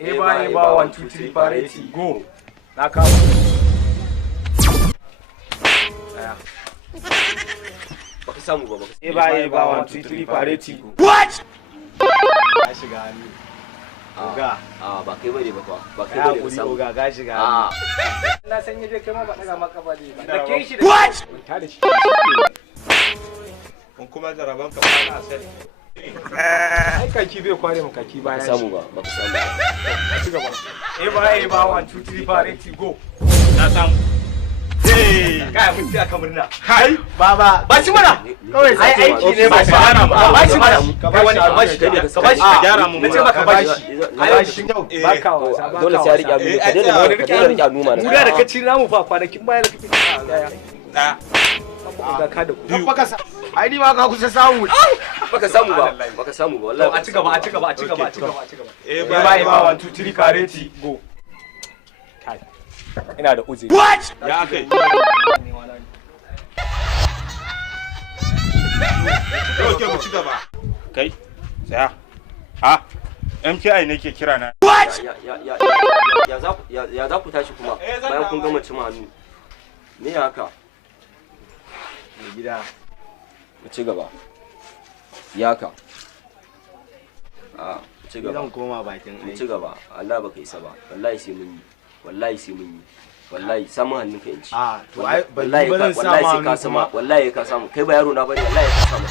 Eba 1 2 3 party go. Na kawo. Aya. Baka samu ba baka. Eba 1 2 3 party go. What? Ka shiga hannu. Oga. Ba kai bane ba fa. Ba kai bane ka samu. Oga ga shiga hannu. Na san yaje kai ma ba daga maka ba dai. Da ke shi da. What? Ta da shi. Kun kuma jaraban ka ba na sani. Ai kaki zai kware mu kaki bayan. Samu ba baka samu ba. Ci gaba. Eba 1 2 3 party go. Na samu. Kai mun tiya ka murna. Kai Baba, ba shi mana. Kawai Ai aiki ne ba shi. Ba shi mana. Kai wani ka bashi Ka bashi. ka gyara mu. Nace maka bashi. Ai shi baka wasa baka. dole sai ya rike abu ka daina rike abu Mu da ka ci namu fa kwanakin baya da kake. da Ga ka da ku. Baka sa. Ai ni ma ka kusa samu. baka samu ba baka samu ba wallahi A ci gaba, a ci gaba, a ci gaba, a ci gaba, a ci gaba. Eba 1 2 3 kareti go. Kai. Ina da uzuri. what ya kai. Dauke mu ci gaba. Kai tsaya. Ha? MKI ne ke kira na. what ya za ku tashi kuma bayan kun gama cin hannu me haka Gida. mu ci gaba yaka ci gaba Zan koma bakin mu ci gaba Allah baka isa ba wallahi sai mun yi wallahi sai mun yi wallahi samu hannunka in ci to ai wallahi ba zan wallahi sai samu ka hannu sama kuma. wallahi ka samu kai ba yaro na bane wallahi ka samu